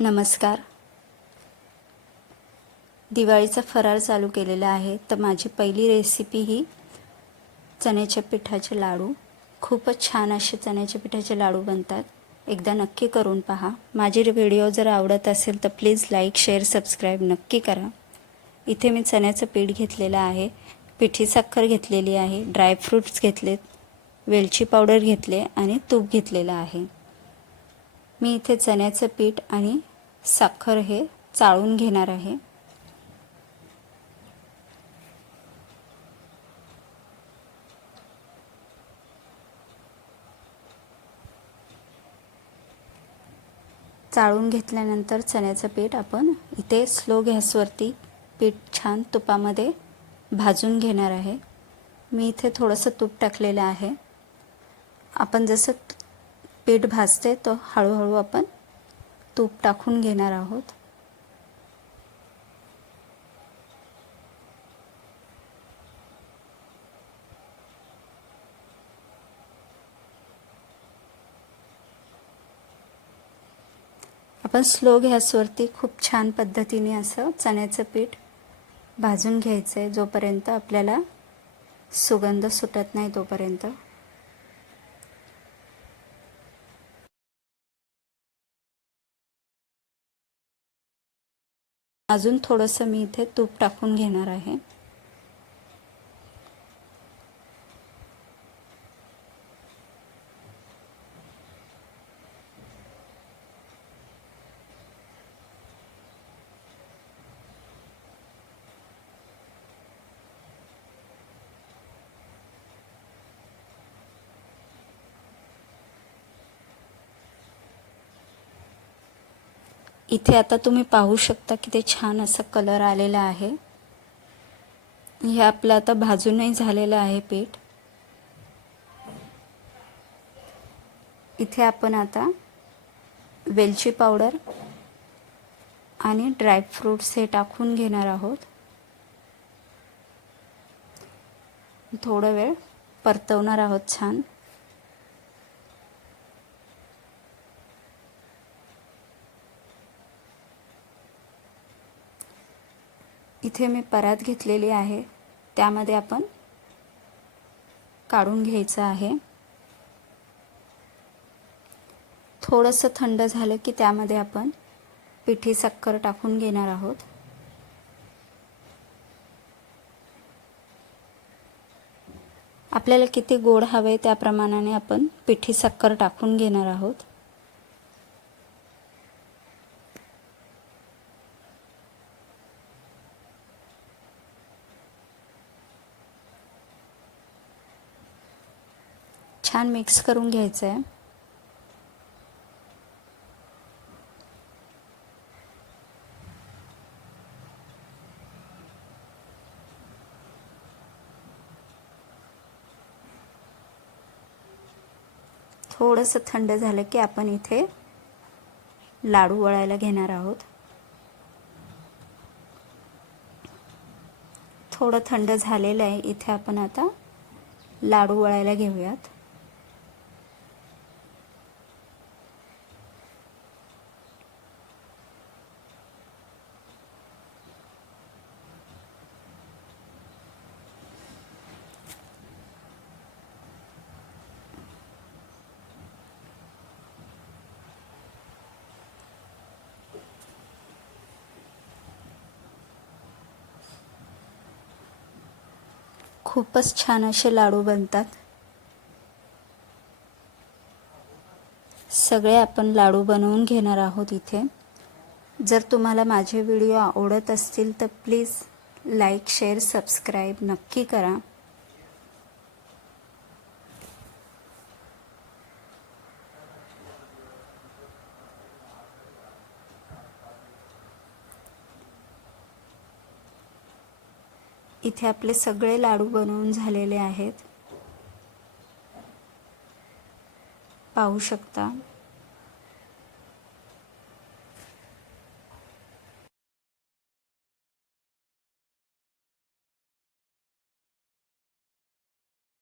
नमस्कार. दिवाळीचा फराळ चालू केलेला आहे. तर माझी पहिली रेसिपी ही चण्याच्या पिठाचे लाडू. खूपच छान असे चण्याच्या पिठाचे लाडू बनतात. एकदा नक्की करून पहा. माझी व्हिडिओ जर आवडत असेल तर प्लीज लाईक शेअर सबस्क्राईब नक्की करा. इथे मी चण्याचं पीठ घेतलेलं आहे. पिठी साखर घेतलेली आहे. ड्रायफ्रूट्स घेतलेत. वेलची पावडर घेतले आणि तूप घेतलेलं आहे. मी इथे चण्याचं पीठ आणि साखर हे चाळून घेणार आहे. चाळून घेतल्यानंतर चण्याचं पीठ आपण इथे स्लो गॅसवरती पीठ छान तुपामध्ये भाजून घेणार आहे. मी इथे थोडंसं तूप टाकलेलं आहे. आपण जसं पीठ भाजते तो हळूहळू आपण तूप टाकून घेणार आहोत. आपण स्लो गॅसवरती खूप छान पद्धतीने असं चण्याचं पीठ भाजून घ्यायचं आहे जोपर्यंत आपल्याला सुगंध सुटत नाही तोपर्यंत. अजून थोडंसं मी इथे तूप टाकून घेणार आहे. इथे आता तुम्ही पाहू शकता की ते छान असं कलर आलेला आहे. हे आपलं आता भाजूनही झालेलं आहे पीठ. इथे आपण आता वेलची पावडर आणि ड्रायफ्रूट्स हे टाकून घेणार आहोत. थोडं वेळ परतवणार आहोत छान. इथे मी परात घेतलेली आहे. त्यामध्ये आपण काढून घ्यायचं आहे. थोडंसं थंड झालं की त्यामध्ये आपण पिठी साखर टाकून घेणार आहोत. आपल्याला किती गोड हवे त्याप्रमाणाने आपण पिठी साखर टाकून घेणार आहोत. छान मिक्स करून घ्यायचं आहे थोडंसं थंड झालं की आपण इथे लाडू वळायला घेणार आहोत. थोडं थंड झालेलं आहे इथे आपण आता लाडू वळायला घेऊयात. खूपच छान असे लाडू बनतात. सगळे आपण लाडू बनवून घेणार आहोत इथे. जर तुम्हाला माझे व्हिडिओ आवडत असतील तर प्लीज लाईक शेअर सबस्क्राईब नक्की करा. इथे आपले सगळे लाडू बनवून झालेले आहेत. पाहू शकता.